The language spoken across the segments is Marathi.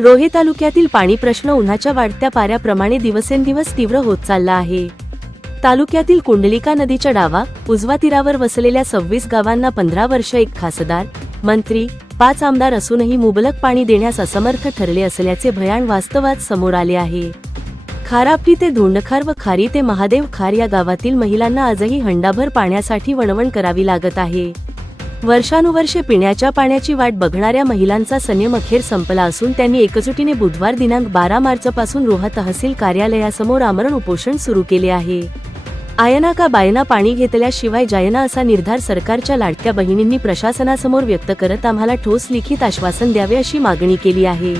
रोहे तालुक्यातील पाणी प्रश्न उन्हाच्या वाढत्या पाऱ्याप्रमाणे दिवसेंदिवस तीव्र होत चालला आहे. तालुक्यातील कुंडलिका नदीच्या डावा उजवा तीरावर वसलेल्या सव्वीस गावांना पंधरा वर्ष एक खासदार मंत्री पाच आमदार असूनही मुबलक पाणी देण्यास असमर्थ ठरले असल्याचे भयान वास्तवात समोर आले आहे. खारापटी ते धोंडखार व खारी ते महादेव खार या गावातील महिलांना आजही हंडाभर पाण्यासाठी वणवण करावी लागत आहे. वर्षानुवर्षे पिण्याच्या पाण्याची वाट बघणाऱ्या महिलांचा संयम अखेर संपला असून त्यांनी एकजुटीने बुधवार दिनांक बारा मार्चपासून रोहा तहसील कार्यालयासमोर आमरण उपोषण सुरू केले आहे. आयना का बायना पाणी घेतल्याशिवाय जायना असा निर्धार सरकारच्या लाडक्या बहिणींनी प्रशासनासमोर व्यक्त करत आम्हाला ठोस लिखित आश्वासन द्यावे अशी मागणी केली आहे.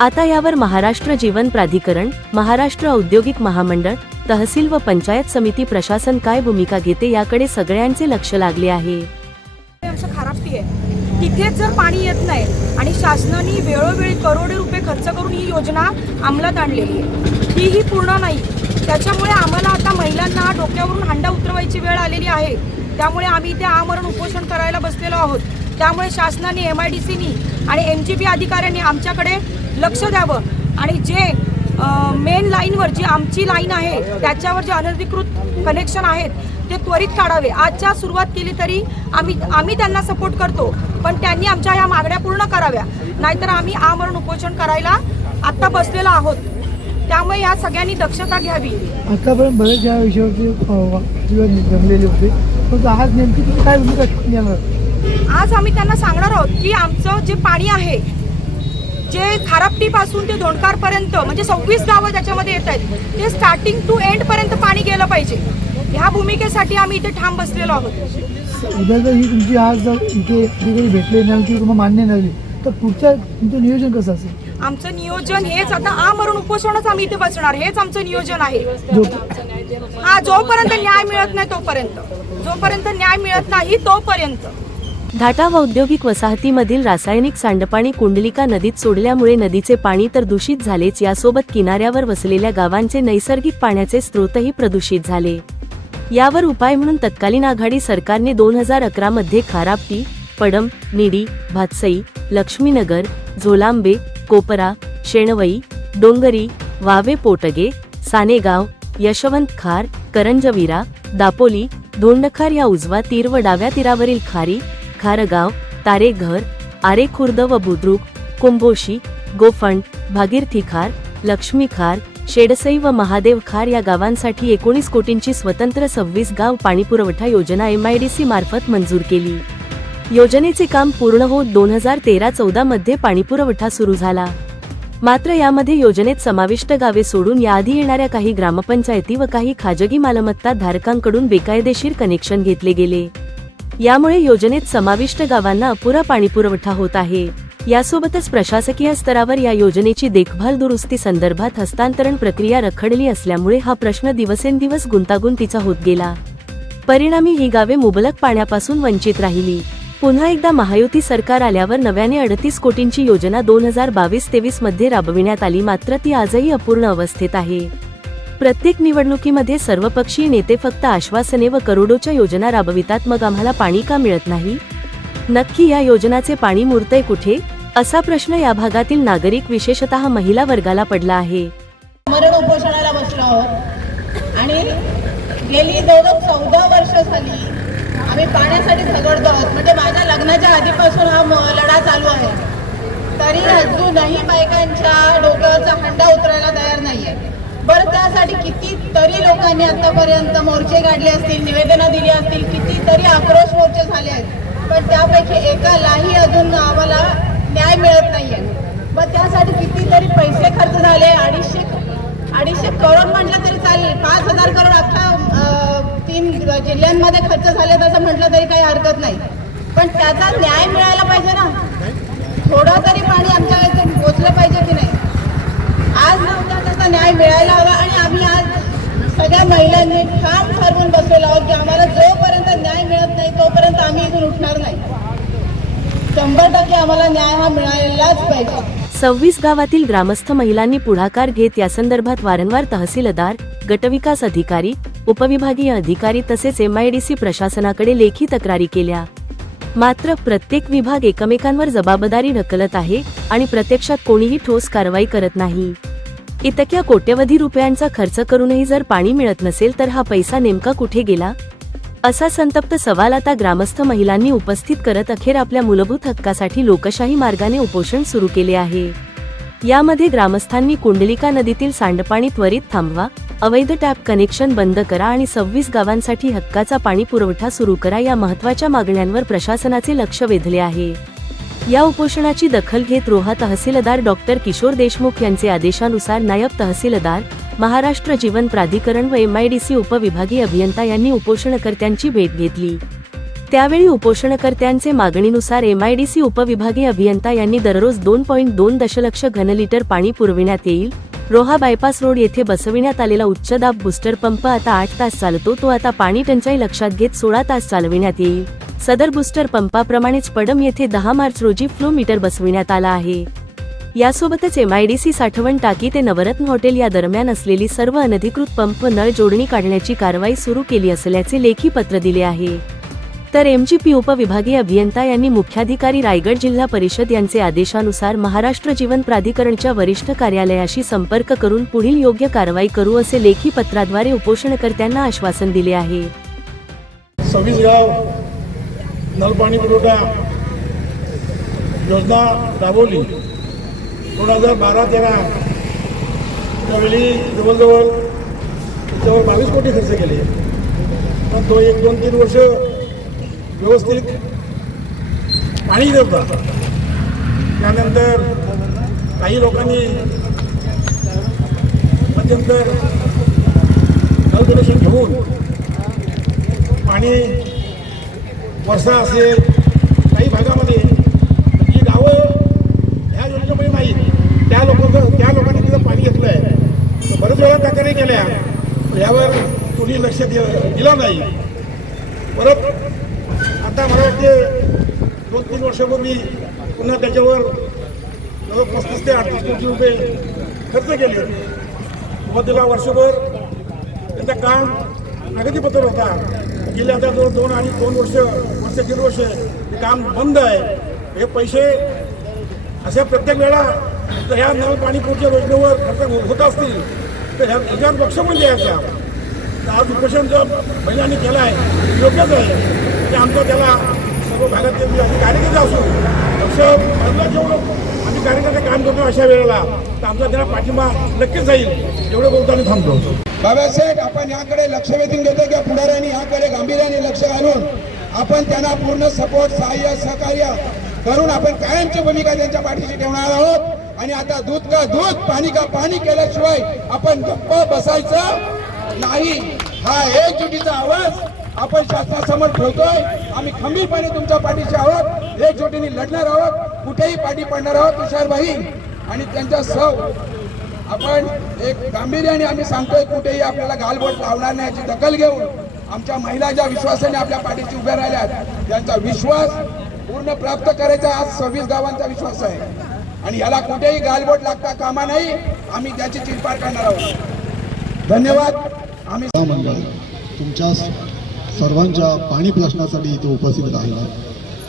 आता यावर महाराष्ट्र जीवन प्राधिकरण महाराष्ट्र औद्योगिक महामंडळ तहसील व पंचायत समिती प्रशासन काय भूमिका घेते याकडे सगळ्यांचे लक्ष लागले आहे. तिथेच जर पाणी येत नाही आणि शासनाने वेळोवेळी करोडो रुपये खर्च करून ही योजना अंमलात आणलेली आहे. तीही पूर्ण नाही. त्याच्यामुळे आम्हाला आता महिलांना डोक्यावरून हांडा उतरवायची वेळ आलेली आहे. त्यामुळे आम्ही इथे आमरण उपोषण करायला बसलेलो आहोत. त्यामुळे शासनाने एम आय डी सीनी आणि एम जी बी अधिकाऱ्यांनी आमच्याकडे लक्ष द्यावं. आणि जे मेन लाईनवर जी आमची लाईन आहे त्याच्यावर जे अनधिकृत कनेक्शन आहेत त्वरित काढावे. आजच्या सुरुवात केली तरी आम्ही आम्ही त्यांना सपोर्ट करतो पण त्यांनी आमच्या ह्या मागण्या पूर्ण कराव्या. नाहीतर आम्ही आमरण उपोषण करायला आत्ता बसलेलो आहोत. त्यामुळे या सगळ्यांनी दक्षता घ्यावी. आतापर्यंत बरेच या विषयावरती जमलेले होते. आज नेमकी तुम्ही काय भूमिका देणार आज आम्ही त्यांना सांगणार आहोत की आमचं जे पाणी आहे जे खारापटीपासून ते धोंडकारपर्यंत म्हणजे सव्वीस गावं त्याच्यामध्ये येत आहेत ते स्टार्टिंग टू एंड पर्यंत पाणी गेलं पाहिजे. ह्या भूमिकेसाठी आम्ही इथे ठाम बसलेलो आहोत. उद्या जर ही तुमची आज जर इथे अधिकारी भेटले नाही किंवा तुम्हाला मान्य नाही तर पुढच्या तुमचं नियोजन कसं असेल? आमचं नियोजन हेच आता आमरण उपोषणच आम्ही इथे बसणार. हेच आमचं नियोजन आहे. हा जोपर्यंत न्याय मिळत नाही तोपर्यंत. जोपर्यंत न्याय मिळत नाही तोपर्यंत. धाटा व औद्योगिक वसाहतीमधील रासायनिक सांडपाणी कुंडलिका नदीत सोडल्यामुळे नदीचे पाणी तर दूषित झालेच यासोबत किनाऱ्यावर वसलेल्या गावांचे नैसर्गिक पाण्याचे स्रोतही प्रदूषित झाले. यावर उपाय म्हणून तत्कालीन आघाडी सरकारने दोन हजार अकरा मध्ये खारापटी पडम निडी भातसई लक्ष्मीनगर झोलांबे कोपरा शेणवई डोंगरी वावे पोटगे सानेगाव यशवंत खार करंजवीरा दापोली धोंडखार या उजवा तीर व डाव्या तीरावरील खारी खारगाव तारेघर आरेखुर्द व बुद्रुक कुंभोशी गोफंड भागीरथी खार लक्ष्मी खार शेडसई व महादेव खार या गावांसाठी एकोणीस कोटींची स्वतंत्र सव्वीस गाव पाणीपुरवठा योजना एमआयडीसी मार्फत मंजूर केली. योजनेचे काम पूर्ण होत दोन हजार तेरा चौदा मध्ये पाणीपुरवठा सुरू झाला. मात्र यामध्ये योजनेत समाविष्ट गावे सोडून याआधी येणाऱ्या काही ग्रामपंचायती व काही खाजगी मालमत्ता धारकांकडून बेकायदेशीर कनेक्शन घेतले गेले. यामुळे योजनेत समाविष्ट गावांना अपुरा पाणीपुरवठा होत आहे. यासोबतच प्रशासकीय स्तरावर या योजनेची देखभाल दुरुस्ती संदर्भात हस्तांतरण प्रक्रिया रखडली असल्यामुळे हा प्रश्न दिवसेंदिवस गुंतागुंतीचा होत गेला. परिणामी ही गावे मुबलक पाण्यापासून वंचित राहिली. पुन्हा एकदा महायुती सरकार आल्यावर नव्याने अडतीस कोटींची योजना दोन हजार बावीस तेवीसमध्ये राबविण्यात आली मात्र ती आजही अपूर्ण अवस्थेत आहे. प्रत्येक निवडणुकीमध्ये सर्वपक्षीय नेते फक्त आश्वासने व करोडोच्या योजना राबवितात मग आम्हाला पाणी का मिळत नाही? नक्की या योजनाचे पाणी मुरतय कुठे? असा प्रश्न या भागातील नागरिक विशेषतः महिला वर्गाला पडला आहे. मरण उपोषणाला बसलो आहोत. आणि गेली जवळजवळ चौदा वर्ष झाली आम्ही पाण्यासाठी झगडतो आहोत. म्हणजे माझ्या लग्नाच्या आधीपासून हा म- लढा चालू आहे. तरी अजूनही बायकांच्या डोक्यावरचा हंडा उतरायला तयार नाही आहे बरं त्यासाठी कितीतरी लोकांनी आतापर्यंत मोर्चे काढले असतील निवेदनं दिली असतील कितीतरी आक्रोश मोर्चे झाले आहेत. पण त्यापैकी एकालाही अजून आम्हाला न्याय मिळत नाहीये. मग त्यासाठी कितीतरी पैसे खर्च झाले अडीचशे अडीचशे करोड म्हटलं तरी चालेल. पाच हजार करोड अख्खा तीन जिल्ह्यांमध्ये खर्च झाले तसं म्हटलं तरी काही हरकत नाही. पण त्याचा न्याय मिळायला पाहिजे ना. थोडं तरी पाणी आमच्या इथे पोचलं पाहिजे की नाही? आज नव्हता त्याचा न्याय मिळायला हवा आणि आम्ही आज सगळ्या महिलांनी ठाम ठरवून बसलेलो आहोत की आम्हाला जोपर्यंत न्याय मिळत नाही तोपर्यंत आम्ही इथून उठणार नाही. शंभर टक्के आम्हाला न्याय हा पाहिजे. सव्वीस गावातील ग्रामस्थ महिलांनी पुढाकार घेत यासंदर्भात वारंवार तहसीलदार गटविकास अधिकारी उपविभागीय अधिकारी तसेच एमआयडीसी प्रशासनाकडे लेखी तक्रारी केल्या. मात्र प्रत्येक विभाग एकमेकांवर जबाबदारी ढकलत आहे आणि प्रत्यक्षात कोणीही ठोस कारवाई करत नाही. इतक्या कोट्यवधी रुपयांचा खर्च करूनही जर पाणी मिळत नसेल तर हा पैसा नेमका कुठे गेला? असा संतप्त सवाल आता ग्रामस्थ महिलांनी उपस्थित करत अखेर आपल्या मूलभूत हक्कासाठी लोकशाही मार्गाने उपोषण सुरू केले आहे. यामध्ये ग्रामस्थांनी कुंडलिका नदीतील सांडपाणी त्वरित थांबवा अवैध टॅप कनेक्शन बंद करा आणि सव्वीस गावांसाठी हक्काचा पाणी पुरवठा सुरू करा या महत्त्वाच्या मागण्यांवर प्रशासनाचे लक्ष वेधले आहे. या उपोषणाची दखल घेत रोहा तहसीलदार डॉक्टर किशोर देशमुख यांचे आदेशानुसार नायब तहसीलदार महाराष्ट्र जीवन प्राधिकरण व एमआयडीसी उपविभागीय अभियंता यांनी उपोषणकर्त्यांची भेट घेतली. त्यावेळी उपोषणकर्त्यांचे मागणीनुसार एमआयडीसी उपविभागीय अभियंता यांनी दररोज दोन पॉईंट दोन दशलक्ष घनलिटर पाणी पुरविण्यात येईल. रोहा बायपास रोड येथे बसविण्यात आलेला उच्च दाब बुस्टर पंप आता आठ तास चालतो तो आता पाणी टंचाई लक्षात घेत सोळा तास चालविण्यात येईल. सदर बुस्टर पंपाप्रमाणेच पडम येथे दहा मार्च रोजी फ्लो मीटर बसविण्यात आला आहे. यासोबतच एमआयडीसी साठवण टाकी ते नवरत्न हॉटेल या दरम्यान असलेली सर्व अनधिकृत पंप नळ जोडणी काढण्याची कारवाई सुरू केली असल्याचे लेखी पत्र दिले आहे. तर एमजीपी उपविभागीय अभियंता यांनी मुख्याधिकारी रायगड जिल्हा परिषद यांचे आदेशानुसार महाराष्ट्र जीवन प्राधिकरणच्या वरिष्ठ कार्यालयाशी संपर्क करून पुढील योग्य कारवाई करू असे लेखी पत्राद्वारे उपोषणकर्त्यांना आश्वासन दिले आहे. सव्वीस गाव नलपाणी पुरवठा योजना राबवली. दोन हजार बारा तेरा. त्यावेळी जवळजवळ त्याच्यावर बावीस कोटी खर्च केले. पण तो एक दोन तीन वर्ष व्यवस्थित पाणी देत त्यानंतर काही लोकांनी मध्यंतर नल घेऊन पाणी वर्षा असेल काही भागामध्ये जी गावं ह्या योजनेमध्ये नाही त्या लोकांचं त्या लोकांनी तिथं पाणी घेतलं आहे बऱ्याच बरेच वेळा तक्रारी केल्या. यावर कोणी लक्ष दिलं नाही. परत आता मला वाटते दोन तीन वर्षापूर्वी पुन्हा त्याच्यावर जवळ पस्तीस ते अडतीस कोटी रुपये खर्च केले. सुरुवातीला वर्षभर त्यांचा काम प्रगतीपत्र होता. गेले आता दोन दोन आणि दोन वर्ष वर्ष दीड वर्ष हे काम बंद आहे. हे पैसे अशा प्रत्येक वेळा तर ह्या नळ पाणीपूरच्या योजनेवर खर्च हो- होत असतील तर ह्या ह्याच्यावर लक्ष पण याचा तर आज उपोषण जर महिलांनी केलं आहे योग्यच आहे. ते आमचं त्याला सर्व भागातले जे आम्ही कार्यकर्ते असू लक्ष महिला जेवढं आम्ही कार्यकर्ते काम करतो अशा वेळेला तर आमचा त्याला पाठिंबा नक्कीच जाईल. एवढं बोलताना थांबतो. बाबासाहेब आपण याकडे लक्ष वेधून घेतो की पुढाऱ्यांनी याकडे गांभीर्याने लक्ष घालून आपण त्यांना पूर्ण सपोर्ट सहाय्य सहकार्य करून आपण कायमची भूमिका त्यांच्या पाठीशी ठेवणार आहोत. आणि आता दूध का दूध पाणी का पाणी केल्याशिवाय आपण गप्प बसायचं नाही. हा एकजुटीचा आवाज आपण शासनासमोर ठेवतोय. आम्ही खंबीरपणे तुमच्या पाठीशी आहोत. एकजुटीने लढणार आहोत. कुठेही पाठी पडणार आहोत तुषारबाई आणि त्यांच्या सौ आपण एक गांभीर्याने आम्ही सांगतोय कुठेही आपल्याला गालबोट लावणार नाही याची दखल घेऊन आमच्या महिला ज्या विश्वासाने आपल्या पाठीशी उभ्या राहिल्या त्यांचा विश्वास पूर्ण प्राप्त करायचा आज सव्वीस गावांचा विश्वास आहे. आणि याला कुठेही गालबोट लागता कामा नाही. आम्ही त्याची चिरपाड करणार आहोत. धन्यवाद. आम्ही मंडळ तुमच्या सर्वांच्या पाणी प्रश्नासाठी इथे उपस्थित राहिला.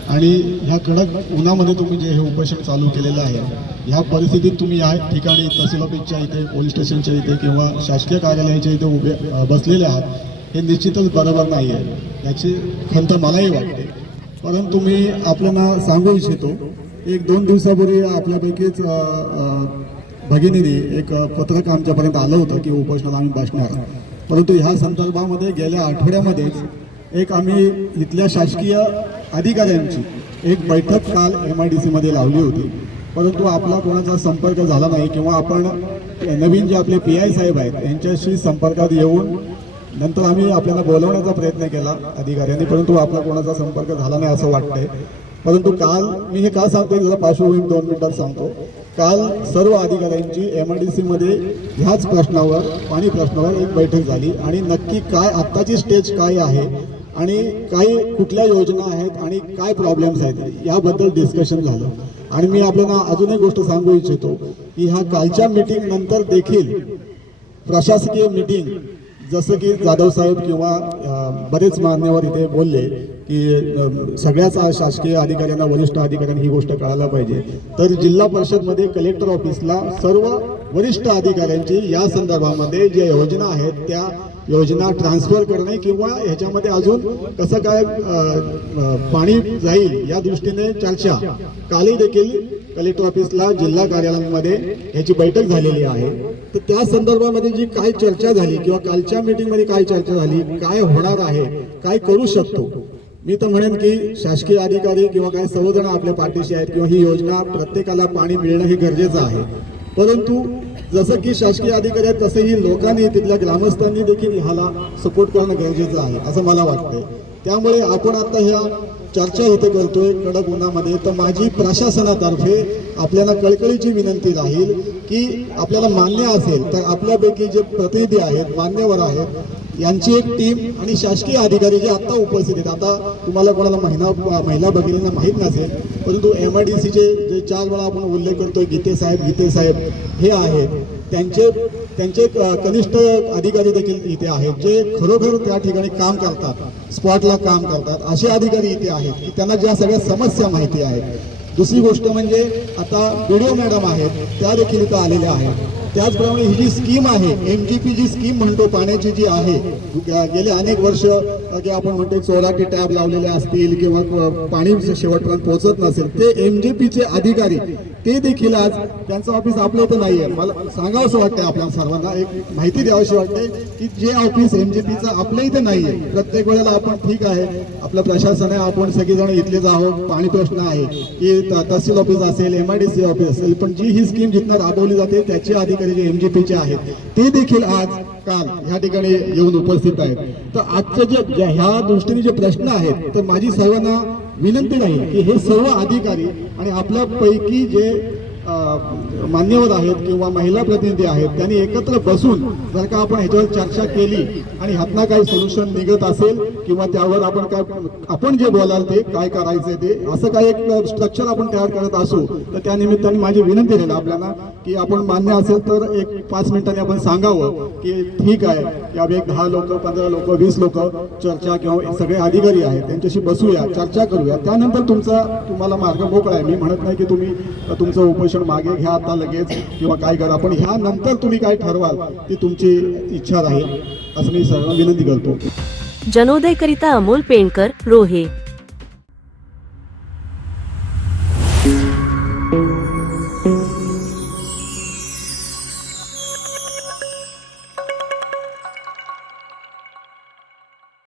आणि ह्या कडक उन्हामध्ये तुम्ही जे हे उपोषण चालू केलेलं आहे ह्या परिस्थितीत तुम्ही या ठिकाणी तहसील ऑफिसच्या इथे पोलीस स्टेशनच्या इथे किंवा शासकीय कार्यालयाच्या इथे उभे बसलेले आहात हे निश्चितच बरोबर नाही आहे. याची खंत मलाही वाटते. परंतु मी आपल्याला सांगू इच्छितो एक दोन दिवसापूर्वी आपल्यापैकीच भगिनीने एक पत्रक आमच्यापर्यंत आलं होतं की उपोषणाला आम्ही बसणार. परंतु ह्या संदर्भामध्ये गेल्या आठवड्यामध्येच एक आम्ही इथल्या शासकीय अधिकाऱ्यांची एक बैठक काल एम आय डी सीमध्ये लावली होती. परंतु आपला कोणाचा संपर्क झाला नाही किंवा आपण नवीन जे आपले पी आय साहेब आहेत यांच्याशी संपर्कात येऊन नंतर आम्ही आपल्याला बोलवण्याचा प्रयत्न केला अधिकाऱ्यांनी परंतु आपला कोणाचा संपर्क झाला नाही असं वाटतंय. परंतु काल मी हे का सांगतोय जरा पार्श्वभूमी दोन मिनिटात सांगतो. काल सर्व अधिकाऱ्यांची एम आय डी सीमध्ये ह्याच प्रश्नावर पाणी प्रश्नावर एक बैठक झाली आणि नक्की काय आत्ताची स्टेज काय आहे आणि काही कुठल्या योजना आहेत आणि काय प्रॉब्लेम्स आहेत याबद्दल डिस्कशन झालं. आणि मी आपल्याला अजून एक गोष्ट सांगू इच्छितो की ह्या कालच्या मिटिंग नंतर देखील प्रशासकीय मिटिंग जसं की जाधव साहेब किंवा बरेच मान्यवर इथे बोलले की सगळ्याच शासकीय अधिकाऱ्यांना वरिष्ठ अधिकाऱ्यांनी ही गोष्ट कळायला पाहिजे. तर जिल्हा परिषदमध्ये कलेक्टर ऑफिसला सर्व वरिष्ठ अधिकाऱ्यांची या संदर्भामध्ये ज्या योजना आहेत त्या योजना ट्रान्सफर करणे किंवा ह्याच्यामध्ये अजून कसं काय पाणी जाईल या दृष्टीने चर्चा. कालही देखील कलेक्टर ऑफिसला जिल्हा कार्यालयांमध्ये ह्याची बैठक झालेली आहे. तर त्या संदर्भामध्ये जी काय चर्चा झाली किंवा कालच्या मीटिंगमध्ये काय चर्चा झाली काय होणार आहे काय करू शकतो? मी तर म्हणेन की शासकीय अधिकारी किंवा काही सर्वजण आपल्या पाठीशी आहेत किंवा ही योजना प्रत्येकाला पाणी मिळणं हे गरजेचं आहे. परंतु जसं की शासकीय अधिकारी आहेत तसंही लोकांनी तिथल्या ग्रामस्थांनी देखील ह्याला सपोर्ट करणं गरजेचं आहे असं मला वाटतंय. त्यामुळे आपण आता ह्या चर्चा इथे करतोय कडक उन्हामध्ये. तर माझी प्रशासनातर्फे आपल्याला कळकळीची विनंती राहील की आपल्याला मान्य असेल तर आपल्यापैकी जे प्रतिनिधी आहेत मान्यवर आहेत यांची एक टीम आणि शासकीय अधिकारी जे आत्ता उपस्थित आहेत. आता तुम्हाला कोणाला महिना महिला भगिनींना माहीत नसेल परंतु एम आय डी सीचे जे चार वेळा आपण उल्लेख करतोय गीते साहेब गीते साहेब हे आहेत. त्यांचे त्यांचे कनिष्ठ अधिकारी देखील इथे आहेत जे खरोखर त्या ठिकाणी काम करतात स्पॉटला काम करतात. असे अधिकारी इथे आहेत की त्यांना ज्या सगळ्या समस्या माहिती आहेत दुसरी गोष्ट म्हणजे आता व्हिडिओ मॅडम आहेत त्या देखील इथं आलेल्या आहेत. त्याचप्रमाणे ही जी स्कीम आहे M G P G scheme म्हणतो पाण्याची जी आहे गेले अनेक वर्ष की आपण म्हणतो चोराटी टॅब लावलेले असतील किंवा पाणी शेवटपर्यंत पोहोचत नसेल ते एम जे पीचे अधिकारी ते देखील आज त्यांचं ऑफिस आपलं इथं नाही आहे मला सांगावं असं वाटतंय आपल्या सर्वांना. एक माहिती द्यावीशी वाटते की जे ऑफिस एम जे पीचं आपल्या इथं नाही आहे प्रत्येक वेळेला आपण ठीक आहे. आपलं प्रशासन आहे. आपण सगळेजण इथलेच आहोत. पाणी प्रश्न आहे. की तहसील ऑफिस असेल M I D C office असेल पण जी ही स्कीम जिथनं राबवली जाते त्याचे अधिकारी जे एम जी पीचे आहेत ते देखील आज काल ह्या ठिकाणी येऊन उपस्थित आहेत. तर आजचं जे ज्या- ह्या दृष्टीने जे प्रश्न आहेत तर माझी सर्वांना विनंती राहील की हे सर्व अधिकारी आणि आपल्यापैकी जे मान्यवर आहेत किंवा महिला प्रतिनिधी आहेत त्यांनी एकत्र बसून जर का आपण ह्याच्यावर चर्चा केली आणि ह्यातनं काही सोल्युशन निघत असेल किंवा त्यावर आपण काय आपण जे बोलाल ते काय करायचं ते असं काही एक स्ट्रक्चर आपण तयार करत असू तर त्या निमित्ताने माझी विनंती राहील आपल्याला की आपण मान्य असेल तर एक पाच मिनिटांनी आपण सांगावं की ठीक आहे की आम्ही एक दहा लोक पंधरा लोक वीस लोक चर्चा किंवा सगळे अधिकारी आहेत त्यांच्याशी बसूया चर्चा करूया. त्यानंतर तुमचा तुम्हाला मार्ग मोकळा आहे. मी म्हणत नाही की तुम्ही तुमचं उपोषण मागे घ्या आता लगेच किंवा काय करा. पण ह्या नंतर तुम्ही काय ठरवाल ती तुमची इच्छा राहील. असं मी सर्वांना विनंती करतो. जनोदयकरिता अमोल पेंडकर रोहे.